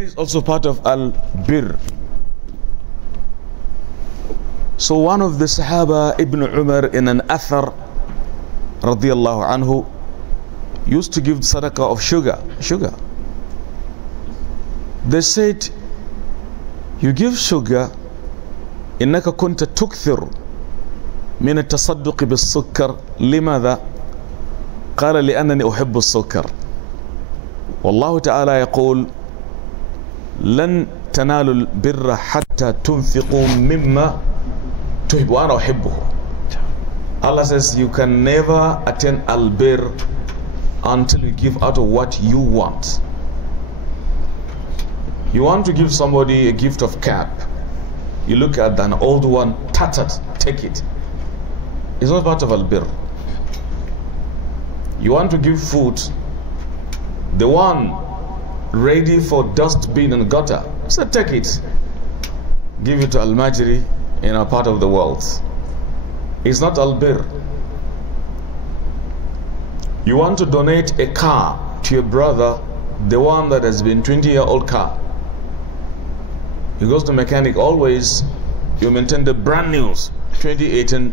is also part of al-bir. So one of the Sahaba, Ibn Umar, in an athar, radiyallahu anhu, used to give sadaqah of sugar. They said, you give sugar, إنك كنت تكثر من التصدق بالسكر. لماذا؟ قال لأنني أحب السكر. والله تعالى يقول لن تنالوا البر حتى تنفقوا مما تحبوا وأنا أحبه. Allah says you can never attain al-bir until you give out of what you want. You want to give somebody a gift of cap. You look at an old one, tattered, take it. It's not part of al-bir. You want to give food, the one ready for dustbin and gutter, so take it. Give it to al-majri in a part of the world. It's not al-bir. You want to donate a car to your brother, the one that has been 20-year-old car. He goes to mechanic always. You maintain the brand new 2018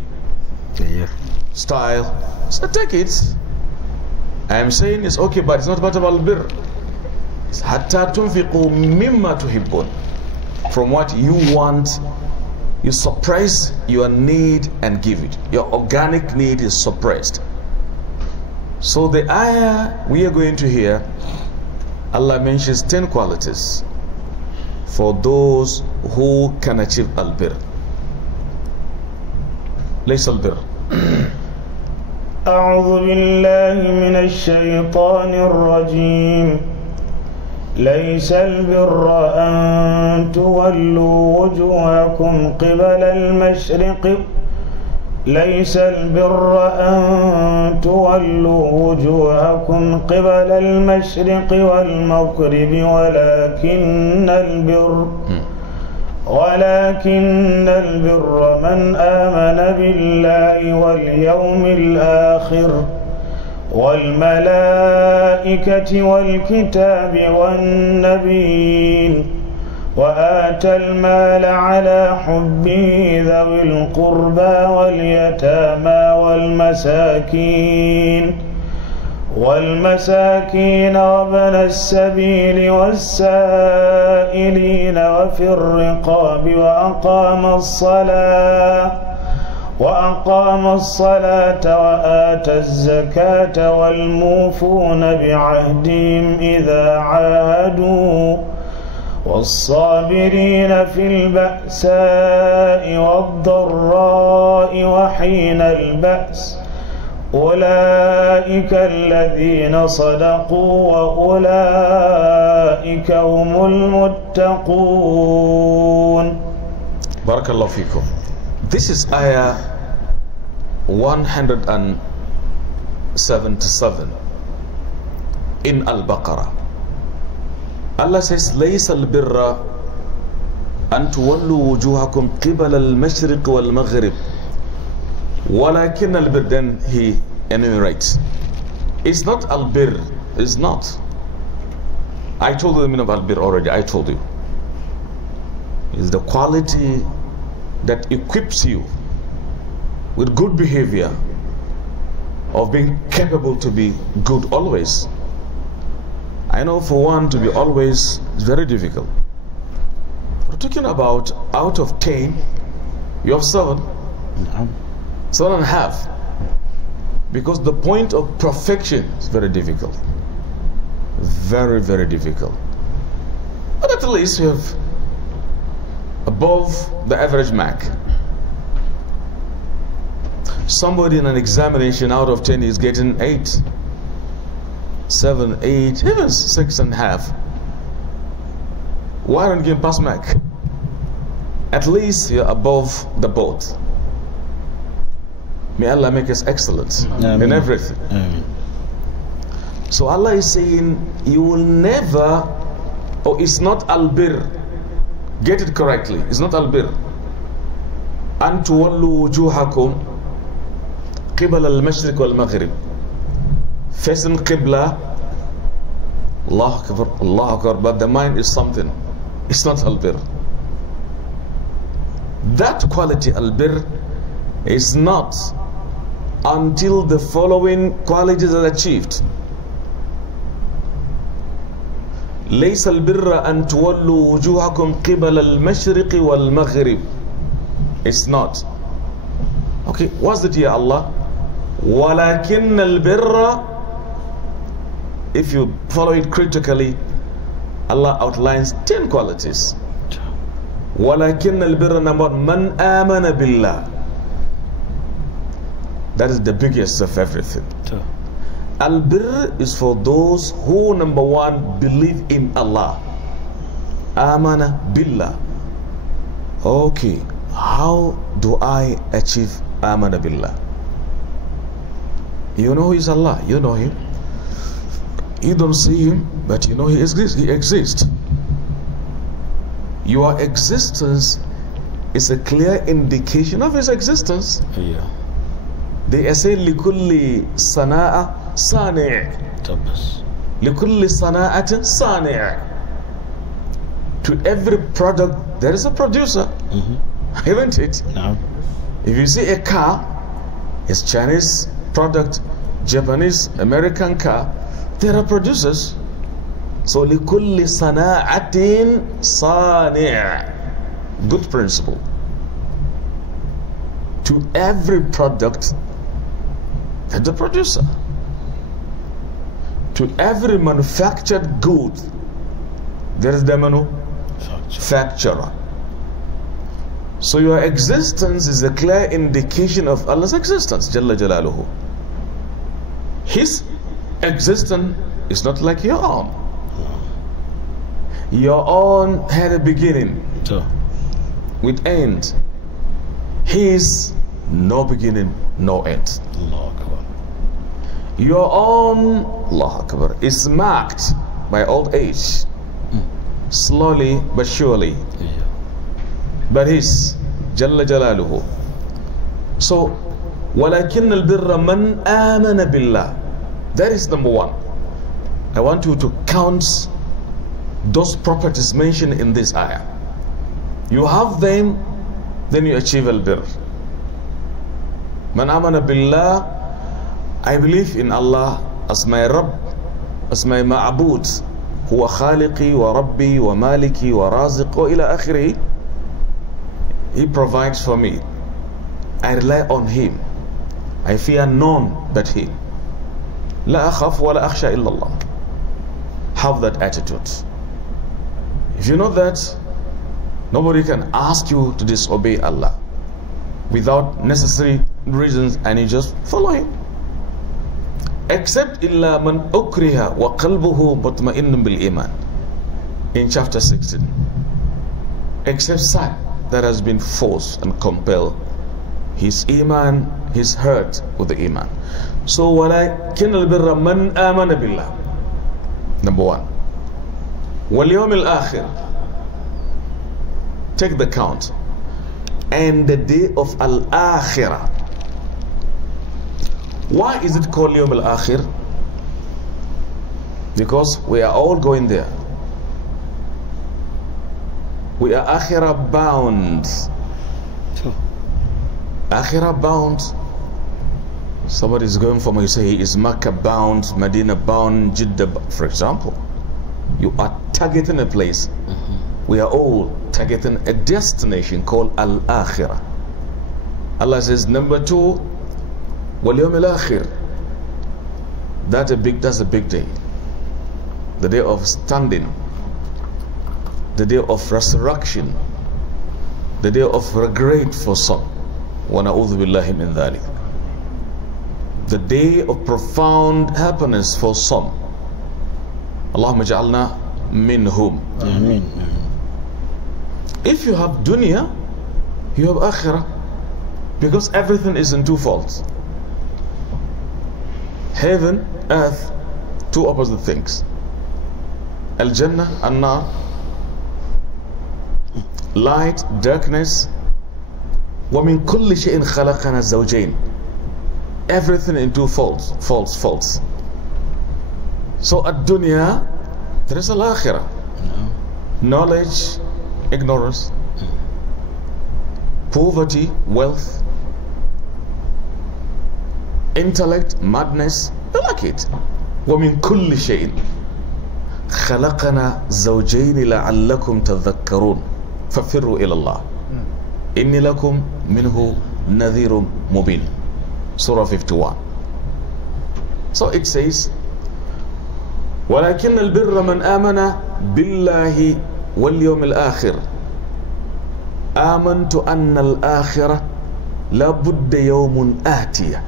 style. So take it. I am saying it's okay, but it's not part of al-bir. It's hatta tunfiqu mimma tuhibbun. From what you want, you suppress your need and give it. Your organic need is suppressed. So the ayah we are going to hear, Allah mentions 10 qualities for those who can achieve al-bir. ليس البر. أعوذ بالله من الشيطان الرجيم. ليس البر أن تولوا وجوهكم قبل المشرق. ليس البر أن تولوا وجوهكم قبل المشرق والمغرب ولكن البر من آمن بالله واليوم الآخر والملائكة والكتاب والنبيين وآتى المال على حبه ذوي القربى واليتامى والمساكين وابن السبيل والسائلين وفي الرقاب وأقام الصلاة وآتى الزكاة والموفون بعهدهم إذا عاهدوا والصابرين في البأساء والضراء وحين البأس أولئك الذين صدقوا وأولئك هم المتقون. بارك الله فيكم. This is ayah 177 in Al-Baqarah. Allah says ليس البر أن تولوا وجوهكم قبل المشرق والمغرب ولكن البر. Then he enumerates. It's not al-bir. It's not. I told you the meaning of al-bir already. I told you. It's the quality that equips you with good behavior, of being capable to be good always. I know for one to be always is very difficult. We're talking about out of 10, you have 7. 7.5. Because the point of perfection is very difficult. Very, very difficult. But at least you have above the average mark. Somebody in an examination out of 10 is getting 8, 7, 8, even 6.5. Why don't you give pass mark? At least you're above the boat. May Allah make us excellent in everything. Amen. So Allah is saying you will never, it's not al-bir. Get it correctly. It's not al-bir. أن تولوا وجوهكم قبل المشرق والمغرب. Facing Qibla Allah Akbar, Allah Akbar, but the mind is something. It's not al-bir. That quality al-bir is not until the following qualities are achieved. ليس البر أن تولوا وجوهكم قبل المشرق والمغرب. It's not. Okay, what's it here, Allah? ولكن البر. If you follow it critically, Allah outlines 10 qualities. ولكن البر number من آمن بالله. That is the biggest of everything. Al-birr is for those who, number one, believe in Allah. Amana billah. Okay, how do I achieve amana billah? You know who is Allah, you know him. You don't see him, but you know he exists. He exists. Your existence is a clear indication of his existence. Yeah. They say لكل صناعة صانع. لكل صناعة صانع. To every product there is a producer. Isn't it? No. If you see a car, it's Chinese product, Japanese, American car, there are producers. So لكل صناعة صانع. Good principle. To every product, there's a producer. To every manufactured good, there is the manufacturer. So your existence is a clear indication of Allah's existence, Jalla Jalaluhu. His existence is not like your own. Your own had a beginning with end. His no beginning, no end. Allah Akbar. Your own, Allah Akbar, is marked by old age, slowly but surely. Yeah. But his, Jalla Jalaluhu. So, وَلَكِنَّ الْبِرَّ مَنْ آمَنَ بِاللَّهِ. That is number one. I want you to count those properties mentioned in this ayah. You have them, then you achieve al-birr. Man amana billah, I believe in Allah as my Rabb, as my Ma'bud, huwa khaliqi wa rabbi wa maliki wa raziq wa ila akhirih. He provides for me. I rely on him. I fear none but him. La akhaf wa la akhsha illa Allah. Have that attitude. If you know that, nobody can ask you to disobey Allah without necessary reasons, and you just follow him. Except illa man ukriha wa qalbuhu mutma'innun bil iman, in chapter 16. Except son that has been forced and compelled, his iman, his hurt with the iman. So walakin al-birra man amana billah. Number one. Wal yawm al-akhir. Take the count. And the day of al-akhirah. Why is it called yawm al-akhir? Because we are all going there. We are akhirah bound. Akhirah bound. Somebody is going from, you say he is Makkah bound, Medina bound, Jeddah, for example. You are targeting a place. We are all targeting a destination called Al-Akhirah. Allah says, number two, وَالْيَوْمِ الْآخِرِ. That's a big day. The day of standing. The day of resurrection. The day of regret for some. وَنَعُوذُ بِاللَّهِ مِنْ ذَلِكَ. The day of profound happiness for some. Allahumma ja'alna minhum. Ameen. If you have dunya, you have akhirah. Because everything is in two folds. Heaven, earth, two opposite things. Al-Jannah, An-Nar. Light, darkness. وَمِن كُلِّ شَيْءٍ خَلَقَنَا الزَّوْجَيْنِ. Everything in two folds. So at dunya, There is al-akhirah. No. Knowledge, ignorance, poverty, wealth, intellect, madness. You like it. وَمِن كُلِّ شَيْءٍ خَلَقَنَا زَوْجَيْنِ لَعَلَّكُمْ تَذَكَّرُونَ فَفِرُّوا إِلَى اللَّهِ إِنِّي لَكُمْ مِنْهُ نَذِيرٌ مُبِينٌ. Surah 51. So it says, ولكن البر من آمن بالله واليوم الآخر آمنت أن الآخرة لابد يوم آتية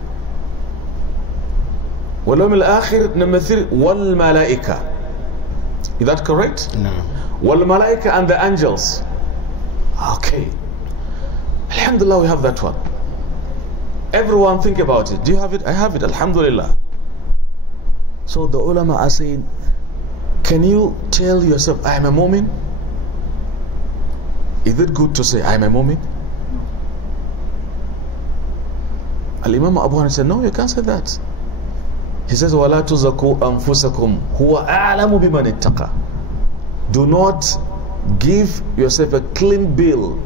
واليوم الآخر number 3 والملائكة. Is that correct? No. والملائكة and the angels. Okay. Alhamdulillah, we have that one. Everyone think about it. Do you have it? I have it. Alhamdulillah. So the ulama are saying, can you tell yourself, I am a mu'min? Is it good to say, I am a mu'min? Al-Imam Abu Hanifa said, no, you can't say that. He says, وَلَا تُزَكُوا أَنفُسَكُمْ هُوَ أَعْلَمُ بِمَنِ اتَّقَى. Do not give yourself a clean bill.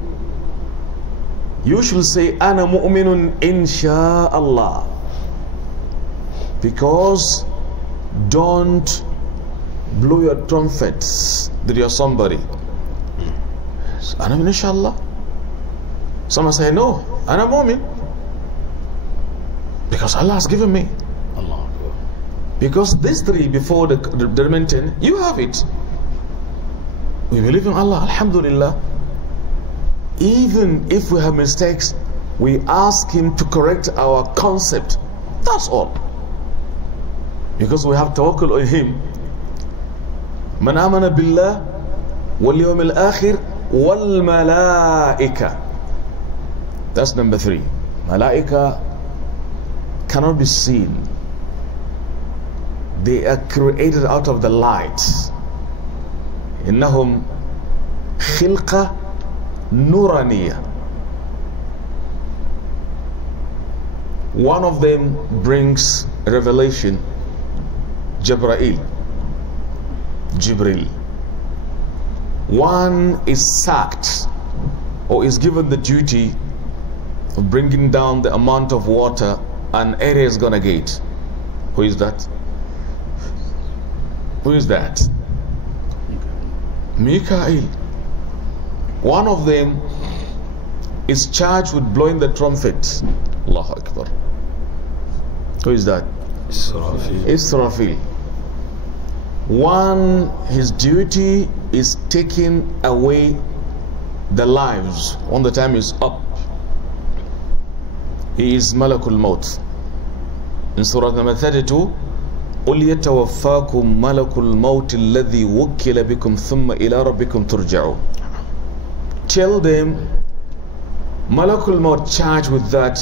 You should say, أَنَا مُؤْمِنٌ إِنْ شَاءَ اللَّهِ. Because don't blow your trumpets that you're somebody. أَنَا مِنْ inshallah. Someone say, no, أَنَا مُؤْمِن. Because Allah has given me. Allah. Because these 3 before the remaining 10, you have it. We believe in Allah, alhamdulillah. Even if we have mistakes, we ask Him to correct our concept. That's all. Because we have tawakkul on Him. Man amana billah wal yawm al-akhir wal malaika. That's number 3. Malaika cannot be seen. They are created out of the light. إنهم خلقة نورانية. One of them brings revelation, Jibril. One is sacked or is given the duty of bringing down the amount of water an area is gonna get. Who is that? Who is that? Mikael. One of them is charged with blowing the trumpet. Allahu Akbar. Who is that? Israfil. One, his duty is taking away the lives when the time is up. He is Malakul Maut. In Surah number 32, قُلْ يَتَوَفَّاكُمْ مَلَكُ الْمَوْتِ الَّذِي وُكِّلَ بِكُمْ ثُمَّ إِلَىٰ رَبِّكُمْ تُرْجَعُونَ. Tell them, Malakul Maut charged with that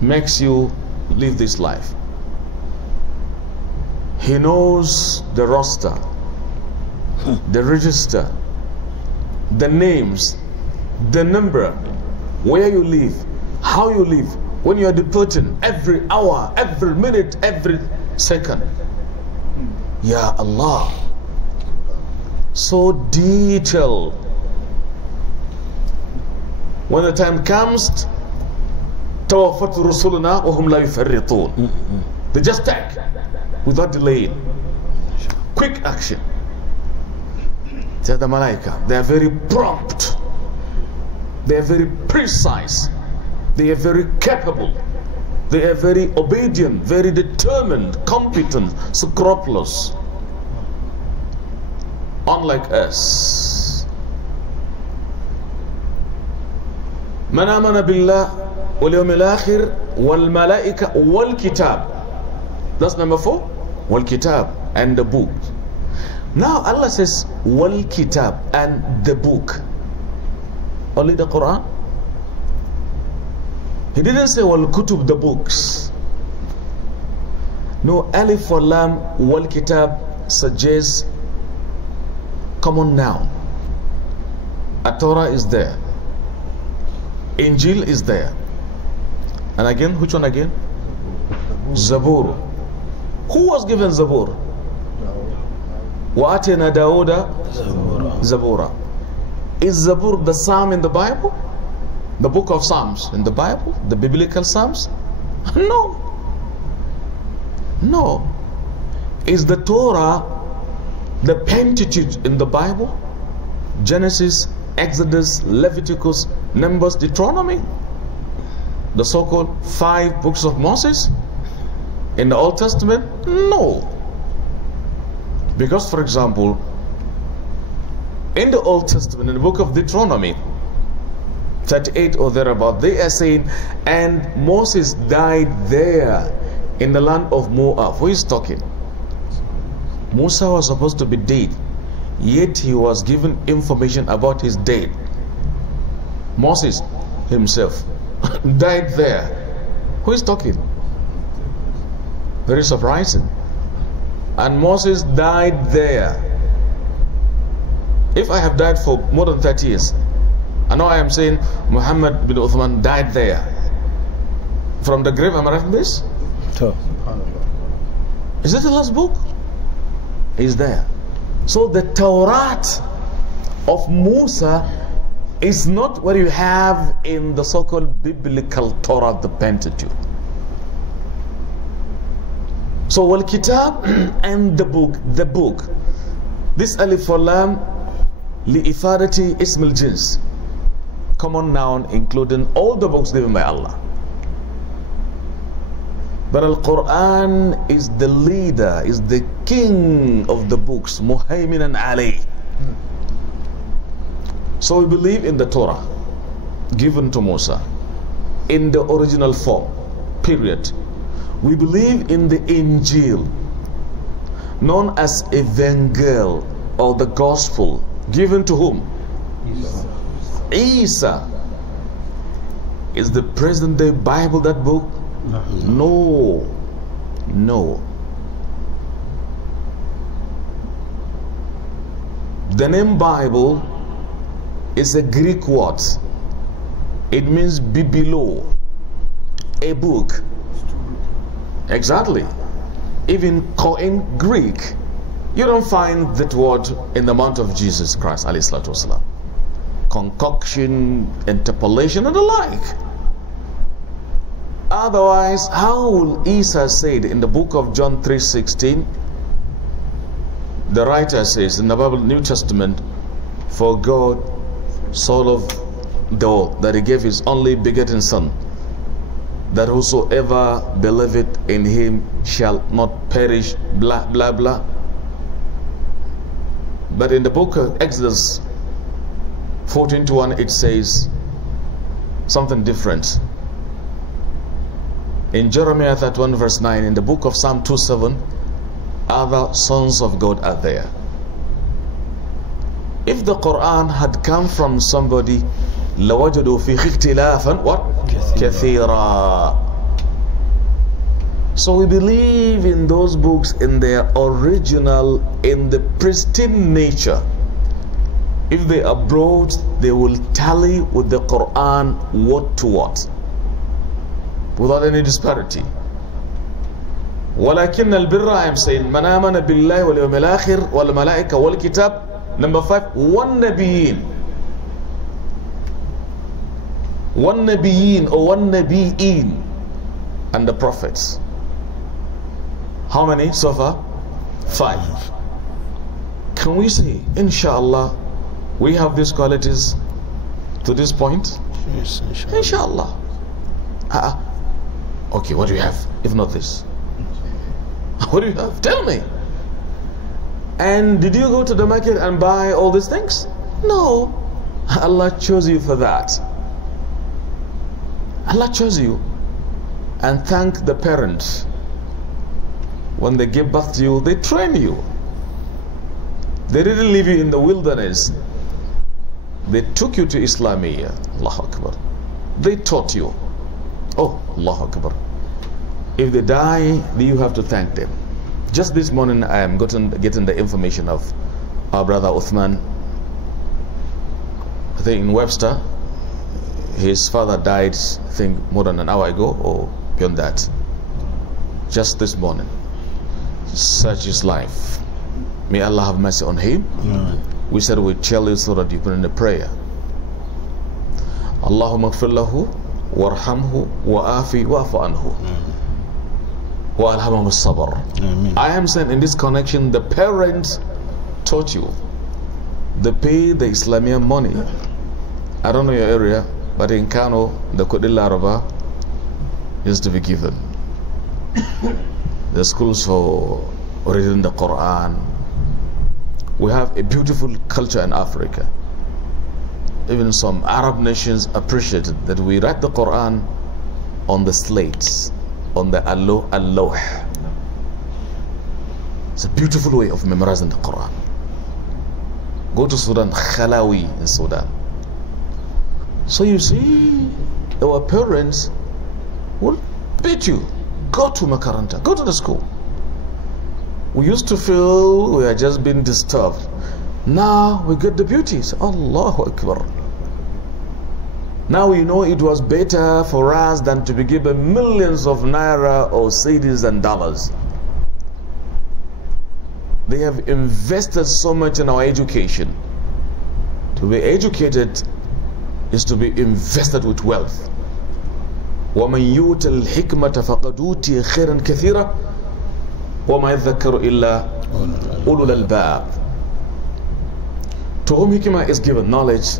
makes you live this life. He knows the roster, the register, the names, the number, where you live, how you live, when you are departing, every hour, every minute, every second. Ya Allah. So detailed. When the time comes, توفت رسلنا وهم لا يفرطون. They just take without delay. Quick action. They're the Malaika. They are very prompt. They are very precise. They are very capable. They are very obedient, very determined, competent, scrupulous. Unlike us. Man amana billah wal yawmil akhir wal malaika wal kitab. That's number 4. Wal kitab, and the book. Now Allah says wal kitab, and the book. Only the Quran? He didn't say wal kutub, the books. No, alif or lam wal kitab suggests common noun. A Torah is there. Injil is there. And again, which one again? Zabur. Who was given Zabur? وَآتَيْنَا دَاوُودَ Zabura. Is Zabur the Psalm in the Bible? The book of Psalms in the Bible? The biblical Psalms? No. No. Is the Torah the Pentateuch in the Bible? Genesis, Exodus, Leviticus, Numbers, Deuteronomy? The so-called 5 books of Moses in the Old Testament? No. Because, for example, in the Old Testament, in the book of Deuteronomy 38 or thereabout, they are saying, and Moses died there in the land of Moab. Who is talking? Musa was supposed to be dead, yet he was given information about his death. Moses himself died there. Who is talking? Very surprising. And Moses died there. If I have died for more than 30 years, and now I am saying Muhammad bin Uthman died there, from the grave, am I right in this? Is it the last book? Is there. So the Torah of Musa is not what you have in the so-called biblical Torah of the Pentateuch. So wal kitab and the book. This alif wa lam li ifadati ism al jins, common noun including all the books given by Allah. But Al-Quran is the leader, is the king of the books, muhaiminan alayh. So we believe in the Torah given to Musa in the original form, period. We believe in the Injil, known as Evangel or the Gospel, given to whom? Isa. Is the present day Bible that book? No. No. The name Bible is a Greek word. It means bibilo, a book. Exactly. Even in Greek, you don't find that word in the mouth of Jesus Christ, alayhi salatu wasalam. Concoction, interpolation, and the like. Otherwise, how will Isa said in the book of John 3:16? The writer says in the Bible, New Testament, for God so loved the world that he gave his only begotten Son, that whosoever believeth in him shall not perish, blah blah blah. But in the book of Exodus 14:1, it says something different. In Jeremiah 31 verse 9, in the book of Psalm 2:7, other sons of God are there. If the Quran had come from somebody, لَوَجَدُوا فِي اخْتِلَافًا what? كَثِيرًا. So we believe in those books in their original, in the pristine nature. If they are brought, they will tally with the Quran word to word, without any disparity. ولكن البر, I am saying, من آمن بالله واليوم الآخر والملائكة والكتاب. Number 5, والنبيين. والنبيين or والنبيين, and the prophets. How many so far? 5. Can we say, inshallah, we have these qualities to this point? Yes, inshallah. Okay, what do you have if not this? What do you have? Tell me. And did you go to the market and buy all these things? No. Allah chose you for that. Allah chose you. And thank the parents. When they gave birth to you, they trained you. They didn't leave you in the wilderness. They took you to Islamiyah. Allahu Akbar. They taught you. Oh, Allahu Akbar. If they die, you have to thank them. Just this morning, I am getting the information of our brother Uthman. I think in Webster, his father died, I think, more than an hour ago or beyond that. Just this morning. Such is life. May Allah have mercy on him. We said we'd tell you so that you put in the prayer. Allahumma ighfir lahu warhamhu wa'afi wa'fu anhu wa alhamahu as-sabr. I am saying in this connection, the parents taught you. They pay the Islamic money. I don't know your area, but in Kano, the Kodil Araba used to be given. The schools for reading the Quran. We have a beautiful culture in Africa. Even some Arab nations appreciated that we write the Quran on the slates, on the alloh. It's a beautiful way of memorizing the Quran. Go to Sudan, Khalawi in Sudan. So you see, our parents will beat you. Go to Makaranta, go to the school. We used to feel we are just being disturbed. Now we get the beauties. Allahu Akbar. Now we know it was better for us than to be given millions of naira or cedis and dollars. They have invested so much in our education. To be educated is to be invested with wealth. وَمَنْ يُؤْتَ الْحِكْمَةَ فَقَدْ أُوتِيَ خَيْرًا كَثِيرًا وَمَا يَذَّكَّرُ إِلَّا أُولُو الْأَلْبَابِ. To whom hikmah is given, knowledge,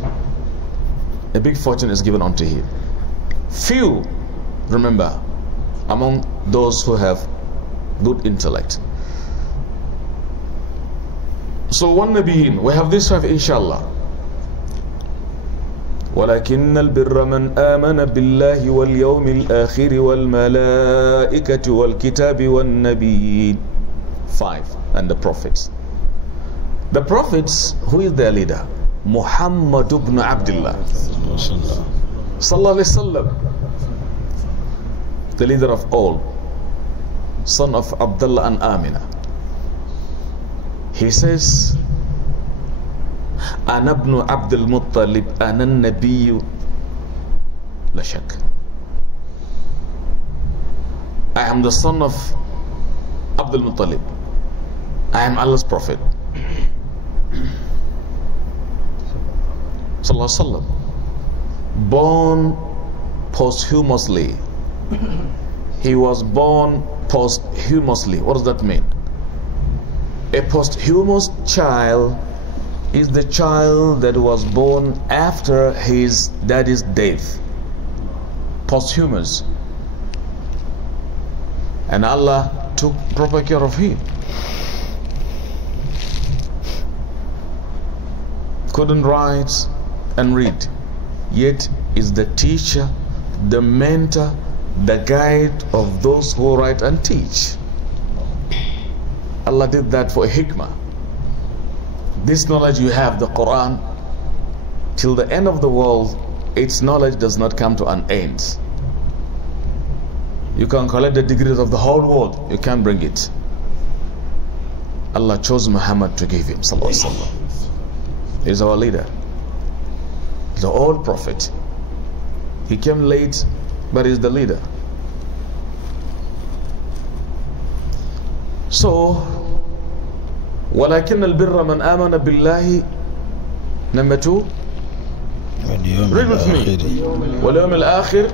a big fortune is given unto him. Few, remember, among those who have good intellect. So one Nabiyin, we have this five inshallah. ولكن البر من آمن بالله واليوم الآخر والملائكة والكتاب والنبيين. 5. And the prophets. The prophets, who is their leader? Muhammad ibn Abdullah sallallahu alaihi wasallam, the leader of all, son of Abdullah and Amina. He says, أنا ابن عبد المطلب أنا النبي لا شك. I am the son of Abdul Muttalib. I am Allah's prophet. Sallallahu Alaihi Wasallam. Born posthumously. He was born posthumously. What does that mean? A posthumous child is the child that was born after his daddy's death. Posthumous. And Allah took proper care of him. Couldn't write and read, yet is the teacher, the mentor, the guide of those who write and teach. Allah did that for a hikmah. This knowledge you have, the Quran, till the end of the world, its knowledge does not come to an end. You can collect the degrees of the whole world, you can't bring it. Allah chose Muhammad to give him, sallallahu alaihi wasallam. He's our leader, the old prophet. He came late, but he's the leader. So, وَلَكِنَّ الْبِرَّ مَنْ آمَنَ بِاللَّهِ. Number 2. Read with me. وَالْيَوْمِ الْآخِرِ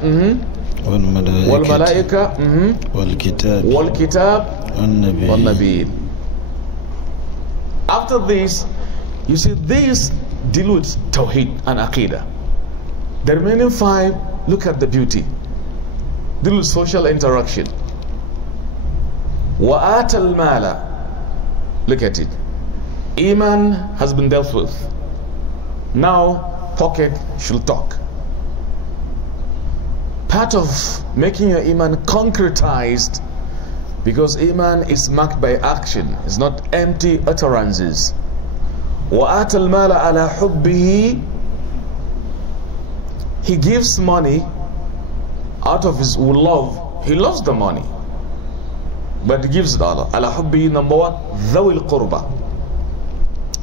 وَالْمَلَائِكَةِ وَالْكِتَابِ وَالنَّبِيِّينَ. After this, you see, these deal with Tawheed and Aqidah. The remaining 5, look at the beauty. Deal with social interaction. وَآتَ الْمَالَ. Look at it. Iman has been dealt with. Now, pocket should talk. Part of making your Iman concretized, because Iman is marked by action, it's not empty utterances. وَآتَ الْمَالَ عَلَى حُبِّهِ. He gives money out of his love. He loves the money, but he gives it Allah. عَلَى حُبِّهِ. Number 1, ذَوِي الْقُرْبَى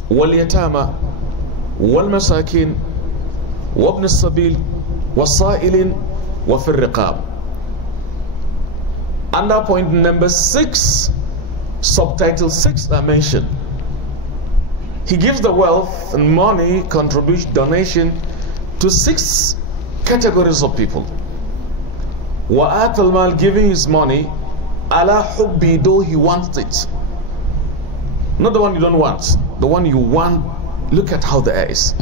وَالْيَتَامَى وَالْمَسَاكِينَ وَابْنِ السَّبِيلِ وَالصَّائِلِينَ وَفِي الرِّقَابِ. Under point number 6, subtitle 6 are mentioned. He gives the wealth and money, contribution, donation to 6 categories of people. وَآتَ الْمَالِ, giving his money, عَلَى حُبِّهِ, though he wants it. Not the one you don't want, the one you want. Look at how the air is.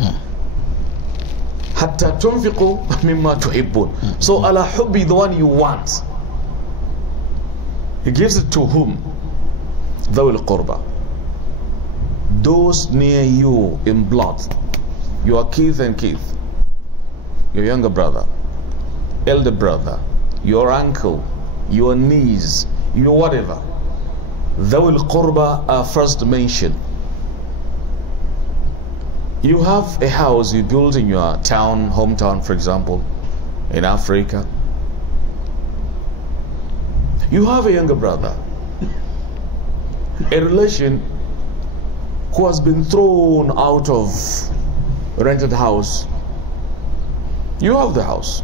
حَتَّى تُنْفِقُوا مِمَّا تُحِبُّونَ. So عَلَى حُبِّهِ, the one you want. He gives it to whom? ذَوِي الْقُرْبَى, those near you in blood, your kith and kith, your younger brother, elder brother, your uncle, your niece, your whatever. ذَوِي الْقُرْبَى are first mentioned. You have a house you build in your town, hometown, for example, in Africa. You have a younger brother, a relation who has been thrown out of rented house. You have the house.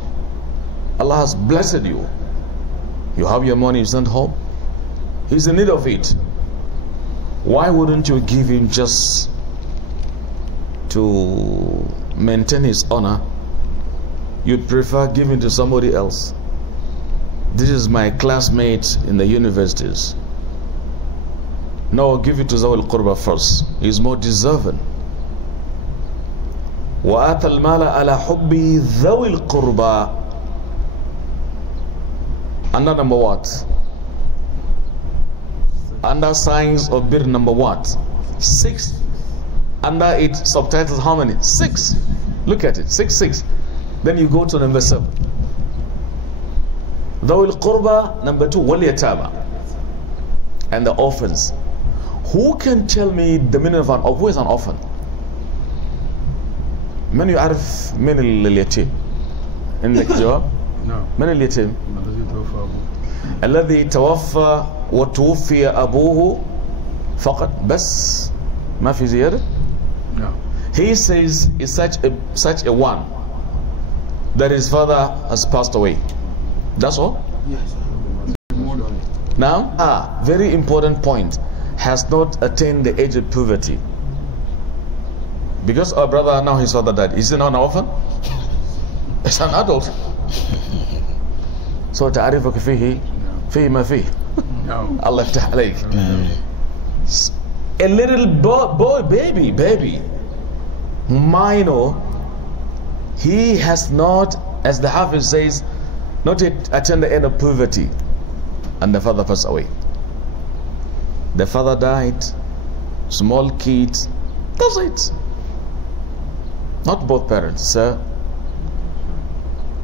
Allah has blessed you. You have your money, you sent home. He's in need of it. Why wouldn't you give him just to maintain his honor? You'd prefer giving to somebody else. This is my classmate in the universities. No, give it to Zawil Qurba first. He's more deserving. وَآتَ الْمَالَ عَلَى حُبِّهِ ذَوِي الْقُرْبَى. Under number what? Under signs of bir number what? 6. Under it subtitles how many? 6. Look at it. 6, 6. Then you go to number 7. ذَوِي الْقُرْبَى. Number 2. وَالْيَتَامَى. And the orphans. Who can tell me the meaning of an orphan? Who is an orphan? من يعرف من اليتيم؟ عندك جواب؟ نعم. من اليتيم؟ الذي توفى وتوفي أبوه فقط بس ما في زيادة؟ No. He says is such a one that his father has passed away. That's all? Yes. Now, very important point. Has not attained the age of puberty. Because our brother now his father died. Is he not an orphan? It's an adult. So تعرفك فيه ما فيه. Allah يفتح عليك. A little boy, baby, minor, he has not, as the Hafiz says, not yet attained the end of puberty, and the father passed away. The father died, small kid, that's it. Not both parents, sir.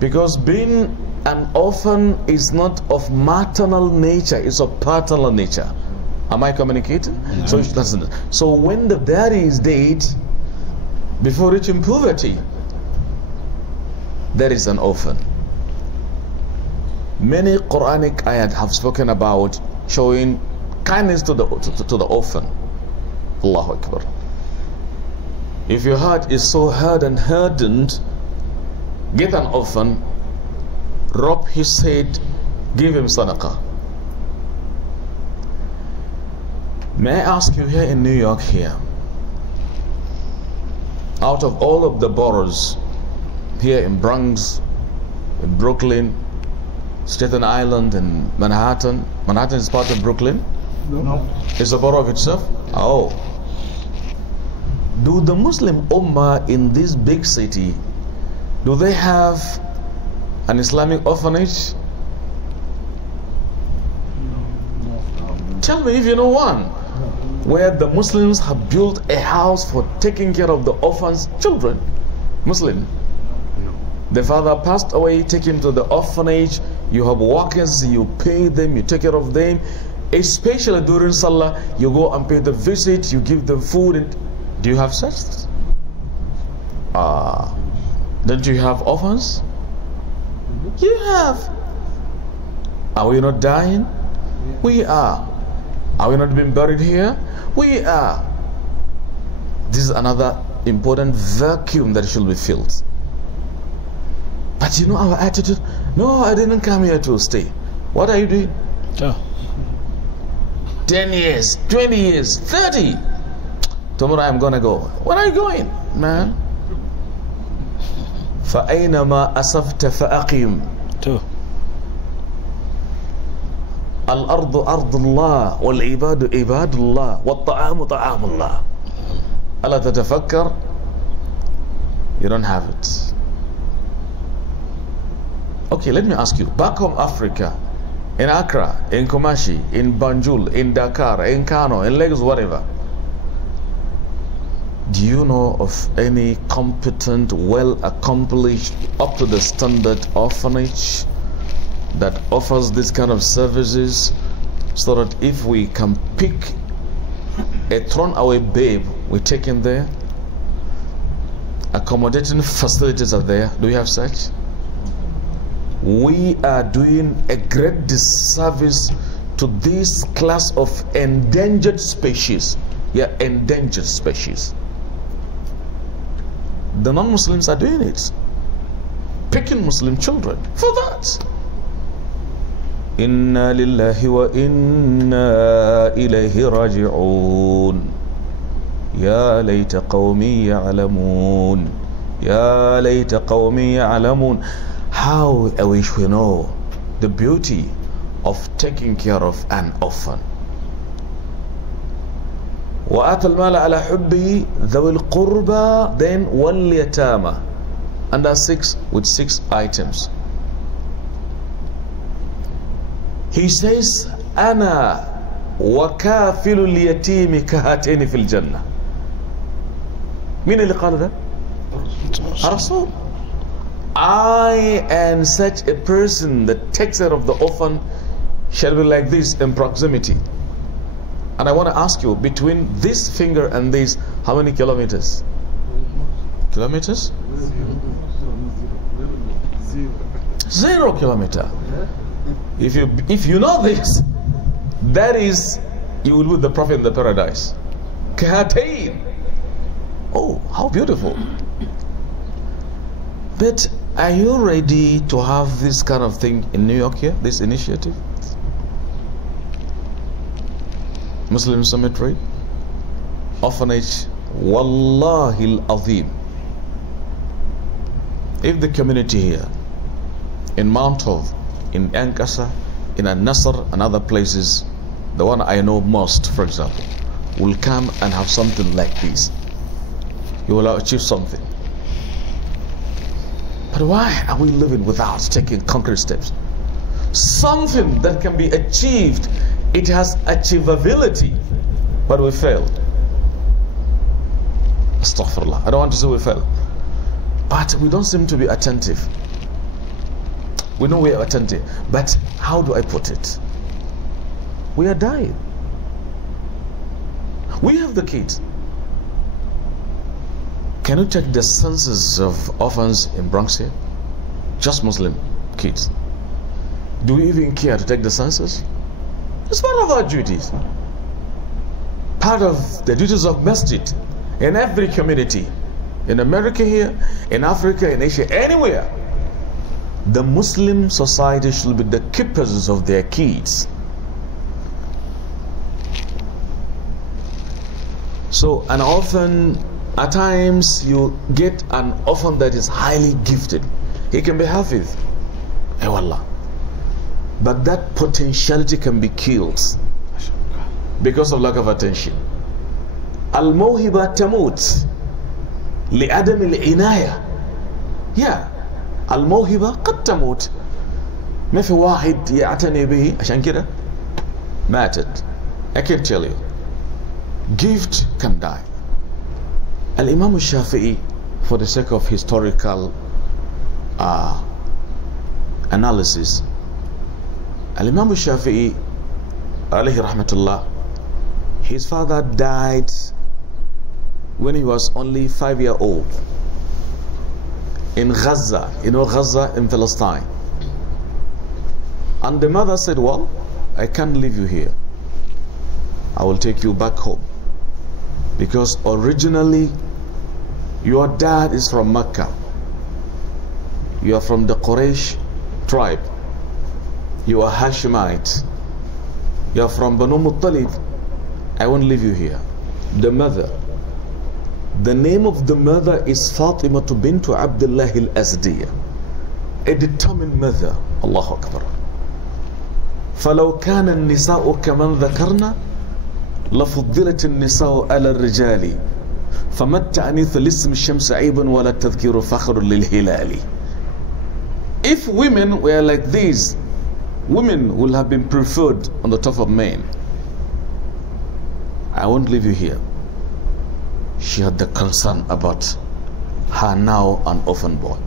Because being an orphan is not of maternal nature, it's of paternal nature. Am I communicating? Mm-hmm. So when the daddy is dead, before reaching puberty, there is an orphan. Many Quranic ayat have spoken about showing kindness to the orphan. Allahu Akbar. If your heart is so hard and hardened, get an orphan, rub his head, give him sadaqah. May I ask you, here in New York here, out of all of the boroughs here in Bronx, in Brooklyn, Staten Island, and Manhattan is part of Brooklyn? No. It's a borough of itself? Oh. Do the Muslim Ummah in this big city, do they have an Islamic orphanage? Tell me if you know one where the Muslims have built a house for taking care of the orphans' children. Muslim. The father passed away, take him to the orphanage. You have workers, you pay them, you take care of them. Especially during Salah, you go and pay the visit, you give them food. And do you have such? Don't you have orphans? You have. Are we not dying? We are. Are we not being buried here? We are. This is another important vacuum that should be filled. But you know our attitude? No, I didn't come here to stay. What are you doing? 10 years, 20 years, 30. Tomorrow I'm gonna go. Where are you going, man? فَأَيْنَمَا أَسَفْتَ فَأَقِيمْ. الأرض أرض الله والعباد عباد الله والطعام طعام الله. ألا تتفكر? You don't have it. Okay, let me ask you. Back home, Africa, in Accra, in Kumasi, in Banjul, in Dakar, in Kano, in Lagos, whatever. Do you know of any competent, well-accomplished, up-to-the standard orphanage that offers this kind of services, so that if we can pick a thrown-away babe, we take him there? Accommodating facilities are there. Do you have such? We are doing a great disservice to this class of endangered species. Yeah, endangered species. The non-Muslims are doing it, picking Muslim children for that. Inna lillahi wa inna ilayhi raji'un. Ya layta qawmi ya'lamun. Ya layta qawmi ya'lamun. How I wish we know the beauty of taking care of an orphan. وَآتَ الْمَالَ عَلَى حُبِّهِ ذَوِي الْقُرْبَى, then وَالْيَتَامَى, under 6 with 6 items. He says, أَنَا وَكَافِلُ الْيَتِيمِ كَهَاتَيْنِ فِي الْجَنَّةِ. مين اللي قال ذا؟ الرسول. I and such a person that takes care of the orphan shall be like this in proximity. And I want to ask you, between this finger and this, how many kilometers? Kilometers? 0 kilometer. If you know this, that is, you will be the prophet in the paradise. Kahatayn. Oh, how beautiful. But are you ready to have this kind of thing in New York here, this initiative? Muslim cemetery, orphanage, wallahi al-azim. If the community here, in Mount Hope, in Ankasa, in Al-Nasr and other places, the one I know most, for example, will come and have something like this, you will achieve something. But why are we living without taking concrete steps? Something that can be achieved, it has achievability, but we failed. Astaghfirullah. I don't want to say we failed, but we don't seem to be attentive. We know we are attentive, but how do I put it? We are dying. We have the kids. Can you check the census of orphans in Bronx here? Just Muslim kids. Do we even care to take the census? It's part of our duties. Part of the duties of masjid in every community. In America here, in Africa, in Asia, anywhere. The Muslim society should be the keepers of their kids. So an orphan, at times you get an orphan that is highly gifted. He can be hafiz. Hey wallah. But that potentiality can be killed because of lack of attention. Al-mawhiba tamut li'adam al-inaya. Yeah. الموهبة قد تموت. ما في واحد يعتني به عشان كده ماتت. I can tell you, gift can die. Al-Imam al-Shafi'i, for the sake of historical analysis, Al-Imam al-Shafi'i alayhi rahmatullah, his father died when he was only 5 years old. In Gaza, you know Gaza in Palestine. And the mother said, well, I can't leave you here. I will take you back home. Because originally, your dad is from Mecca. You are from the Quraysh tribe. You are Hashemite. You are from Banu Muttalib. I won't leave you here. The mother The name of the mother is Fatima bint Abdullah al-Azdiya, a determined mother. Allahu Akbar. فلو كان النساء كمن ذكرنا لفضلت النساء على الرجال فما التأنيث لاسم الشمس عيب ولا التذكير فخر للهلال. If women were like these, women will have been preferred on the top of men. I won't leave you here. She had the concern about her now an orphan boy.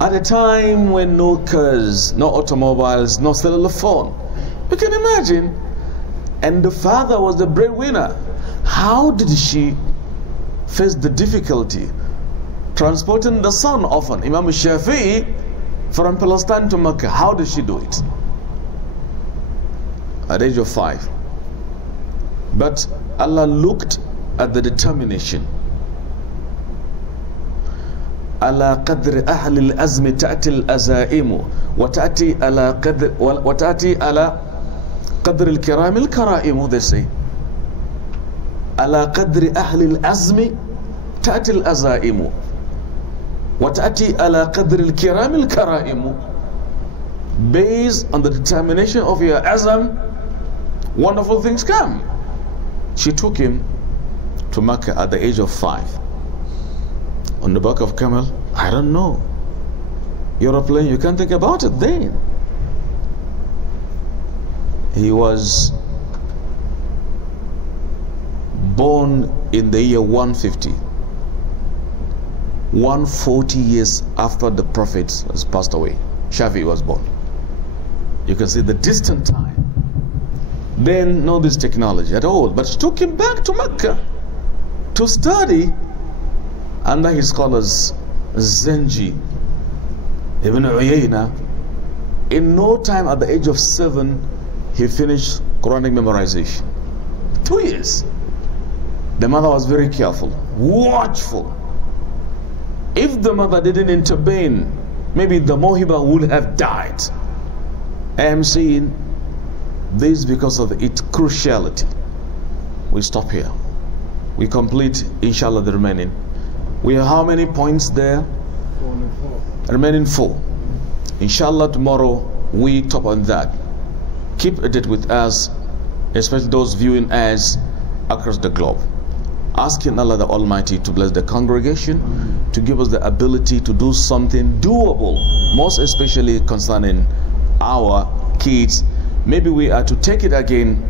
At a time when no cars, no automobiles, no cellular phone. You can imagine. And the father was the breadwinner. How did she face the difficulty transporting the son orphan, Imam Shafi'i, from Palestine to Mecca? How did she do it? At the age of 5. But Allah looked at the determination. على قدر أهل الأزم تأتي الأزائم وتأتي على قدر الكرام الكرائم. They say على قدر أهل الأزم تأتي الأزائم وتأتي على قدر الكرام الكرائم. Based on the determination of your azam, wonderful things come. She took him to Mecca at the age of 5. On the back of camel, I don't know. Aeroplane, you can't think about it then. He was born in the year 150. 140 years after the Prophet has passed away, Shafi was born. You can see the distant time. Then no this technology at all, but it took him back to Mecca to study under his scholars Zenji, Ibn Uyayna. In no time, at the age of 7, he finished Quranic memorization. 2 years. The mother was very careful, watchful. If the mother didn't intervene, maybe the Mohiba would have died. I am saying this because of its cruciality. We stop here. We complete, inshallah, the remaining. We have how many points there? 4. Remaining 4. Inshallah, tomorrow we top on that. Keep a date with us, especially those viewing us across the globe. Asking Allah the Almighty to bless the congregation, to give us the ability to do something doable, most especially concerning our kids. Maybe we are to take it again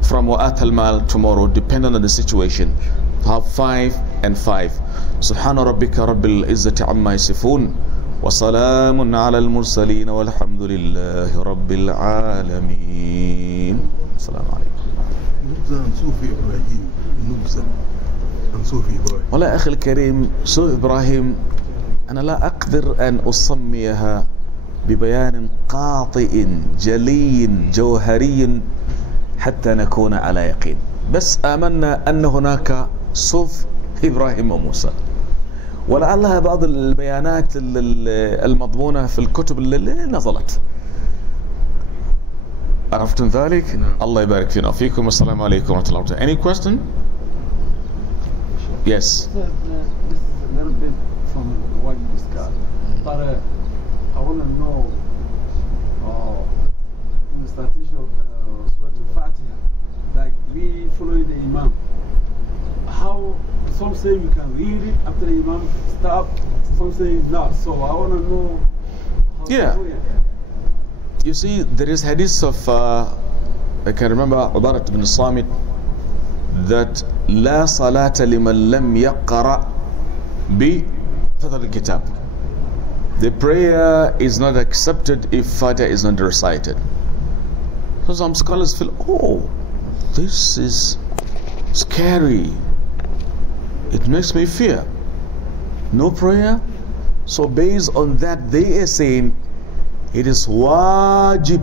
from Wa'at al-Mal tomorrow, depending on the situation. Have 5 and 5. Subhana rabbika rabbil izzati amma yasifun wa salamun ala al-mursaleen walhamdulillahi rabbil alameen. Assalamu alaikum. نبذة عن صوفي إبراهيم. نبذة عن صوفي إبراهيم. والله أخي الكريم، صوف إبراهيم أنا لا أقدر أن أسميها ببيان قاطئ جلي جوهري حتى نكون على يقين. بس آمنا أن هناك صوف إبراهيم وموسى، ولعلها بعض البيانات المضمونة في الكتب اللي نزلت. عرفتم ذلك؟ الله يبارك فينا وفيكم. السلام عليكم ورحمة الله وبركاته. Any question? Yes. This is a little bit from what you discussed, but I want to know in the startation of Surah Al-Fatiha, like we follow the Imam, how some say we can read it after the Imam stop, some say not. So I want to know how to do it. You see, there is hadith of I can remember Ubarat ibn Samit that لا صلاة لمن لم يقرأ بفتح الكتاب. The prayer is not accepted if Fatiha is not recited. So some scholars feel, oh, this is scary. It makes me fear. No prayer. So based on that, they are saying it is wajib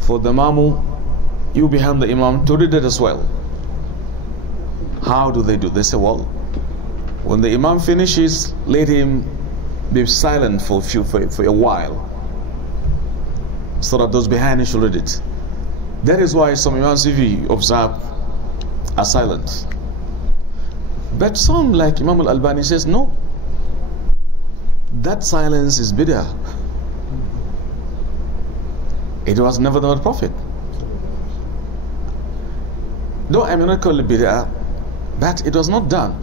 for the mamu, you behind the imam, to read it as well. How do they do? They say, well, when the imam finishes, let him be silent for a while, so that those behind him should read it. That is why some imams, if you observe, are silent. But some like Imam al-Albani says no, that silence is bid'ah. It was never the Prophet. Though I may not call it bid'ah, but it was not done,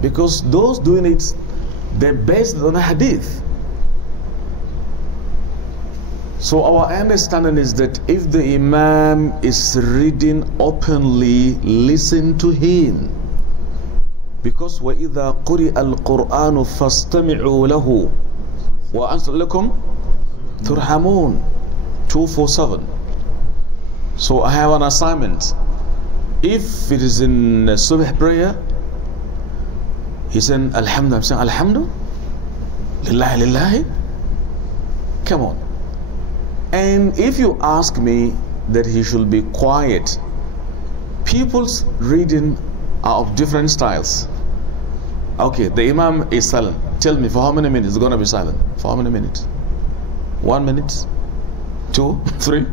because those doing it, they're based on a hadith. So our understanding is that if the Imam is reading openly, listen to him, because وَإِذَا قُرِئَ الْقُرْآنُ فَاسْتَمِعُوا لَهُ وَأَنْصِتُوا لَكُمْ تُرْحَمُونَ 247. So I have an assignment. If it is in Subh prayer, he said Alhamdulillah, I'm saying Alhamdulillah, Lillahi Lillahi. Come on. And if you ask me that he should be quiet, people's reading are of different styles. Okay, the Imam is silent. Tell me, for how many minutes is going to be silent? For how many minutes? 1 minute? 2? 3?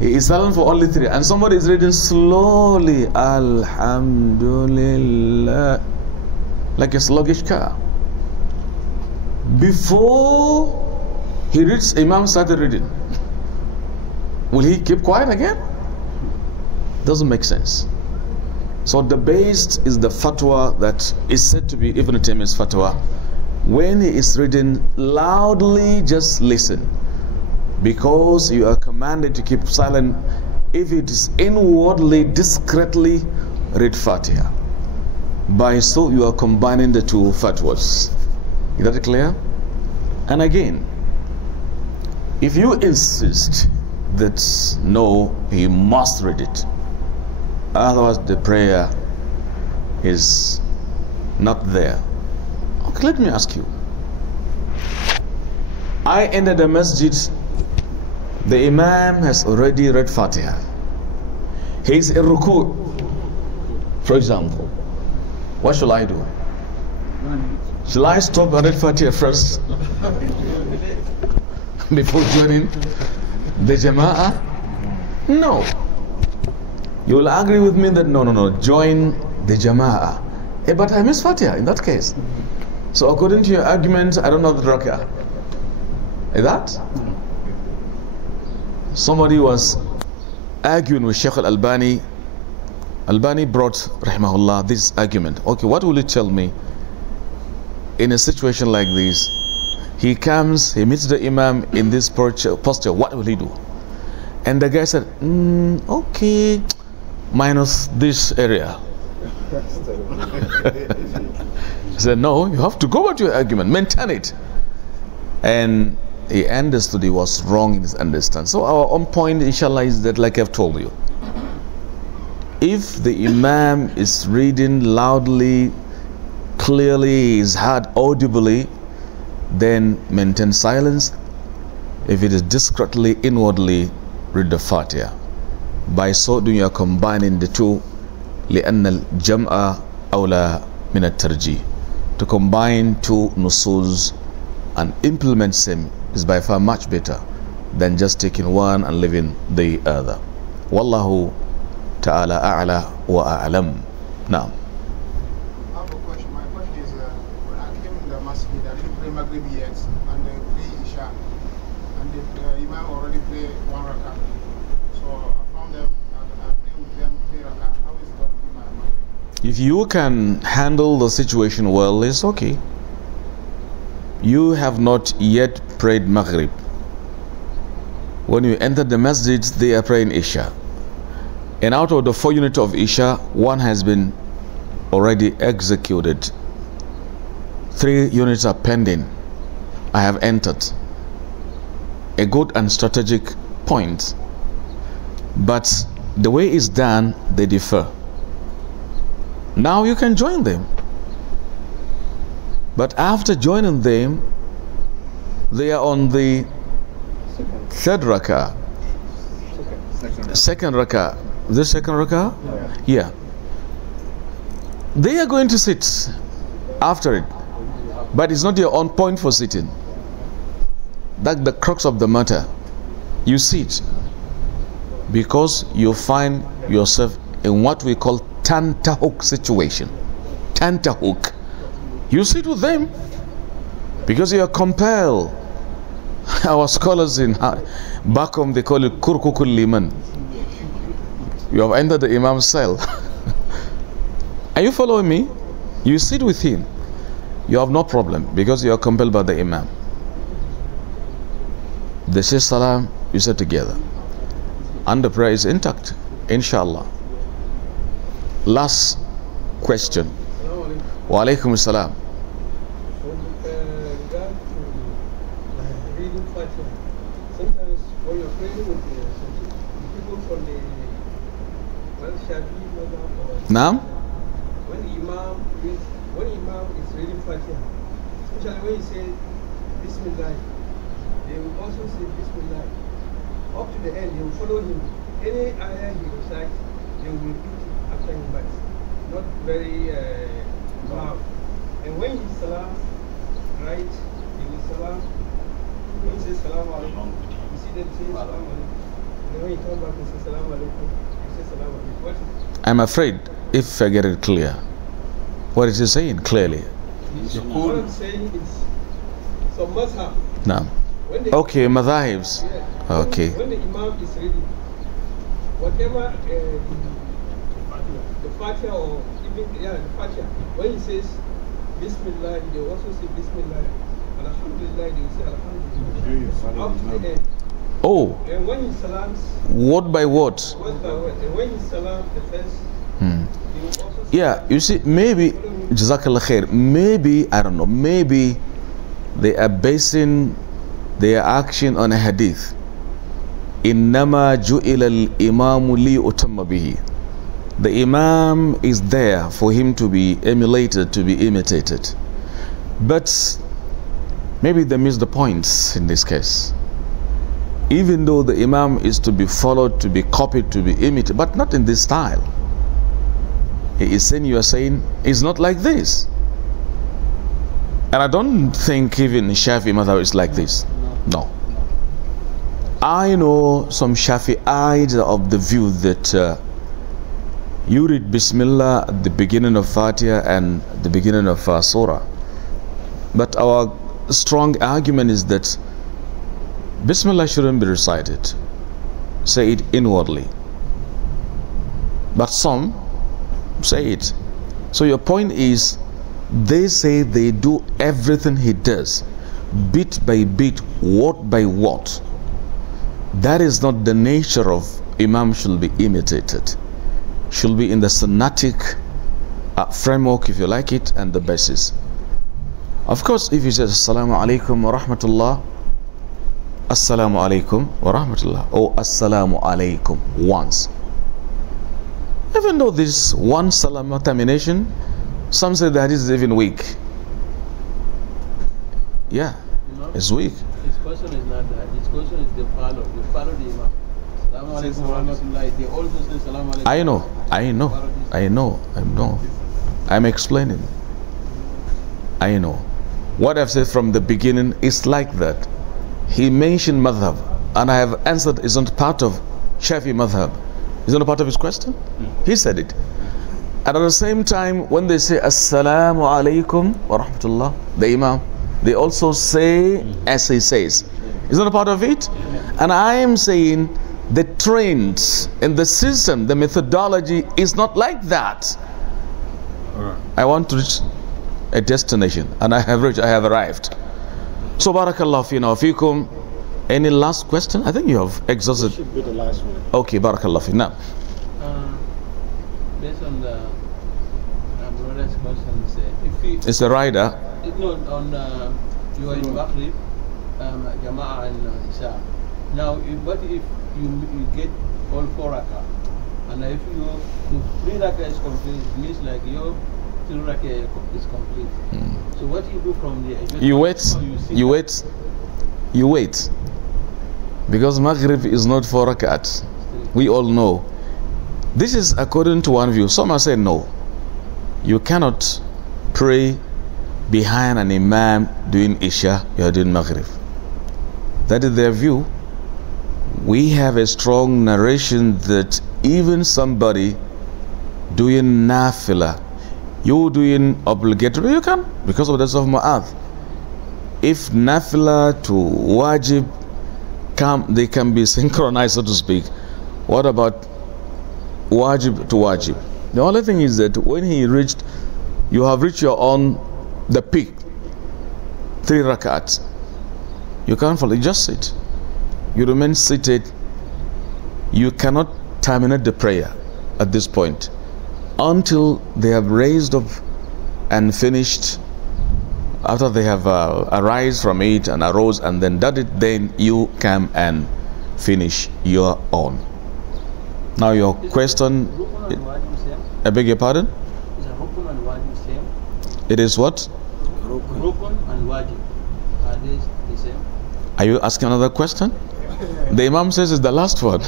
He is silent for only 3. And somebody is reading slowly, Alhamdulillah, like a sluggish car. Before he reads, Imam started reading. Will he keep quiet again? Doesn't make sense. So the base is the fatwa that is said to be Ibn Taymiyyah's fatwa. When he is reading loudly, just listen, because you are commanded to keep silent. If it is inwardly, discreetly, read Fatiha. By so you are combining the two fatwas. Is that clear? And again, if you insist that no, he must read it, otherwise the prayer is not there. Okay, let me ask you. I entered the masjid, the Imam has already read Fatiha. He is in ruku', for example. What shall I do? Shall I stop and read Fatiha first before joining the Jama'ah? No. You will agree with me that no, join the Jama'ah. But I miss Fatiha in that case. So according to your argument, I don't know the rak'ah. Is that? Somebody was arguing with Sheikh al-Albani. Albani brought, rahimahullah, this argument. Okay, what will you tell me in a situation like this? He comes, he meets the Imam in this posture, what will he do? And the guy said, okay, minus this area. He said, no, you have to go back to your argument, maintain it. And he understood he was wrong in his understanding. So our own point, inshallah, is that, like I've told you, if the Imam is reading loudly, clearly, is heard audibly, then maintain silence. If it is discreetly, inwardly, read the Fatiha. By so doing, you are combining the two. لأن الجمع أولى من الترجيح. To combine two nusus and implement them is by far much better than just taking one and leaving the other. Wallahu ta'ala a'la wa a'lam. Now, I have a question. My question is, when I came in the masjid, I didn't pray Maghrib yet, and they pray Isha, and the Imam already played 1 rakah. So I found them, and I played with them 3 rakah. How is it going to be my Maghrib? if you can handle the situation well, it's okay. You have not yet prayed Maghrib. When you enter the masjid, they are praying Isha. And out of the 4 units of Isha, 1 has been already executed. 3 units are pending. I have entered. A good and strategic point. But the way it's done, they differ. Now you can join them. But after joining them, they are on the 3rd rakah. Second rakah. The second rakah? Yeah. They are going to sit after it. But it's not your own point for sitting. That's the crux of the matter. You sit because you find yourself in what we call tantahuk situation. Tantahuk. You sit with them because you are compelled. Our scholars in back home, they call it kurkukul liman. You have entered the imam's cell. Are you following me? You sit with him. You have no problem because you are compelled by the imam. They say salam, you say together. And the prayer is intact, inshallah. Last question. Wa alaikum salam. Sometimes when you're praying with people from the Shafi or Naam? when Imam is reading Fatiha, especially when he says Bismillah, they will also say Bismillah. Up to the end, they will follow him. Any ayah he recites, they will repeat it after him, but not very loud. And when he salams, right, he will salam. When he says salam alaikum, you see them say salam alaikum. And when he comes back and says salam alaikum, you say salam alaikum. What is I'm afraid if I get it clear. What is he saying clearly? what I'm saying is some mazhab. Naam. When the Okay, madhahibs. Yeah. Okay. When the Imam is reading, whatever the Fatiha or even the Fatiha, when he says Bismillah, they also say Bismillah. Alhamdulillah, they will say Alhamdulillah. Up to the end. Oh, And when he salams, word by word. word by word. And when he salams, the first, Hmm. they will also say Yeah, you see, maybe, Jazakallah khair, maybe, I don't know, maybe they are basing their action on a hadith. إِنَّمَا جُئِلَ الْإِمَامُ لِيُؤْتَمَّ بِهِ. The Imam is there for him to be emulated, to be imitated. But maybe they miss the points in this case. Even though the Imam is to be followed, to be copied, to be imitated, but not in this style. He is saying, you are saying, it's not like this. And I don't think even Shafi Madhab is like this. No. I know some Shafi'ites of the view that you read Bismillah at the beginning of Fatiha and the beginning of Surah. But our strong argument is that Bismillah shouldn't be recited. Say it inwardly. But some say it. So your point is, they say they do everything he does, bit by bit, word by word. That is not the nature of Imam should be imitated. Should be in the sunnatic framework, if you like it, and the basis. Of course, if he says Assalamu alaikum wa rahmatullah, Assalamu alaikum wa rahmatullah, or Assalamu alaikum once. Even though this one salam termination, some say that is even weak. Yeah, it's weak. his question is not that. His question is the follow. You follow the Imam. Salaam alaikum wa rahmatullah. They also say salam alaikum. I know. I'm explaining. I know. What I've said from the beginning is like that. He mentioned madhab, and I have answered isn't part of Shafi madhab. Isn't a part of his question? He said it. And at the same time, when they say Assalamu alaikum wa rahmatullah, the Imam, they also say as he says. Isn't a part of it? And I am saying the trends and the system, the methodology is not like that. I want to reach a destination, and I have arrived. So barakallahu fina wa fikum. Any last question? I think you have exhausted. This should be the last one. Okay, barakallahu fina. Based on the brother's questions, if we It's a rider. no on you are in Maghrib, Jama'ah and Isha. Now, what if you get all 4 rakah, and if the 3 rakah is complete, it means like your 3 rakah is complete. So what do you do from there? You wait. Because Maghrib is not 4 rakats. We all know. This is according to one view. Some are saying no. You cannot pray behind an imam doing Isha, you are doing Maghrib. That is their view. We have a strong narration that even somebody doing nafila, you doing obligatory, you can, because of the of Mu'adh. If nafila to wajib they can be synchronized, so to speak. What about wajib to wajib? The only thing is that when you have reached the peak, 3 rakats, you can't follow, you just sit. You remain seated. You cannot terminate the prayer at this point until they have raised up and finished. After they have arise from it and arose and then done it, then you come and finish your own. Now your question, I beg your pardon? Is Rukun and Wajib same? It is what? Rukun and Wajib. Are they the same? Are you asking another question? The Imam says it's the last one.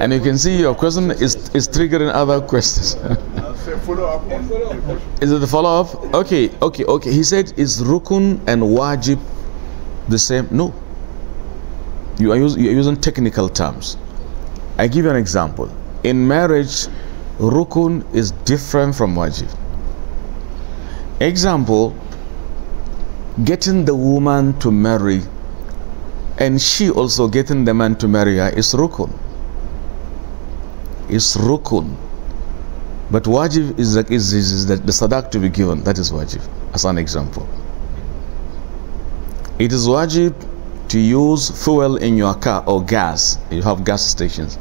And you can see your question is triggering other questions. Follow up on the question. Is it the follow-up? Okay. He said, is Rukun and Wajib the same? No. You're using technical terms. I give you an example. In marriage, Rukun is different from Wajib. Example, getting the woman to marry and she also getting the man to marry her is Rukun. It's Rukun. But wajib is the sadaq to be given. That is wajib, as an example. It is wajib to use fuel in your car or gas. You have gas stations.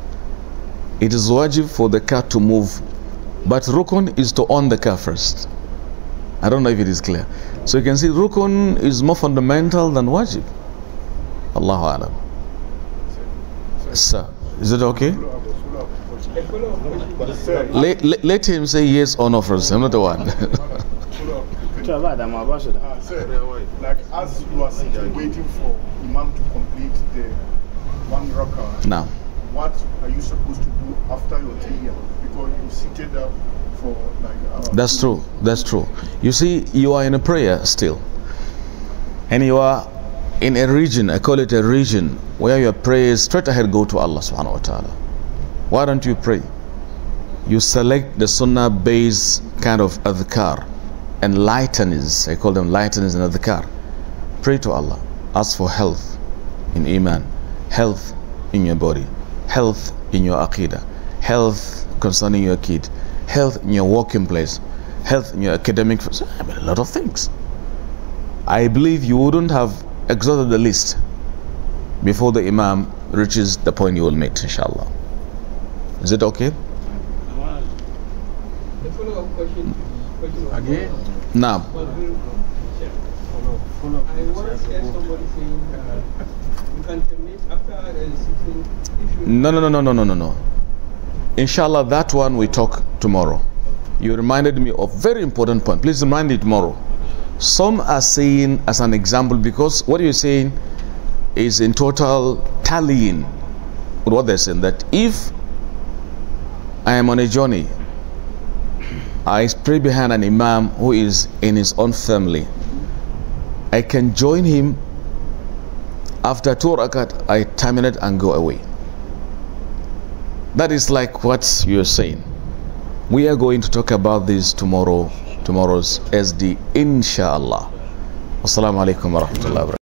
It is wajib for the car to move. But rukun is to own the car first. I don't know if it is clear. So you can see rukun is more fundamental than wajib. Allahu Alam. Sir, is it okay? Let him say yes or no first. I'm not the one. Like as you are sitting waiting for Imam to complete the 1 rakah, Now, what are you supposed to do after your tahiyyah? Because you seated up for like that's true. That's true. You see, you are in a prayer still, and you are in a region. I call it a region where your prayers straight ahead go to Allah Subhanahu wa Taala. Why don't you pray? You select the sunnah based kind of adhkar and lighteners. I call them lighteners and adhkar. Pray to Allah. Ask for health in iman, health in your body, health in your aqidah, health concerning your kid, health in your working place, health in your academic. I mean, a lot of things. I believe you wouldn't have exhausted the list before the Imam reaches the point you will meet, inshallah. Is it okay? The follow-up question. again. Now, I once heard somebody saying you can terminate after sitting if you... No. Inshallah, that one we talk tomorrow. You reminded me of very important point. Please remind me tomorrow. Some are saying, as an example, because what you're saying is in total tallying with what they're saying, that if I am on a journey, I pray behind an imam who is in his own family, I can join him. After 2 rakat, I terminate and go away. That is like what you're saying. We are going to talk about this tomorrow's SD, inshallah. Wassalamu alaikum wa rahmatullahi wa barakatuh.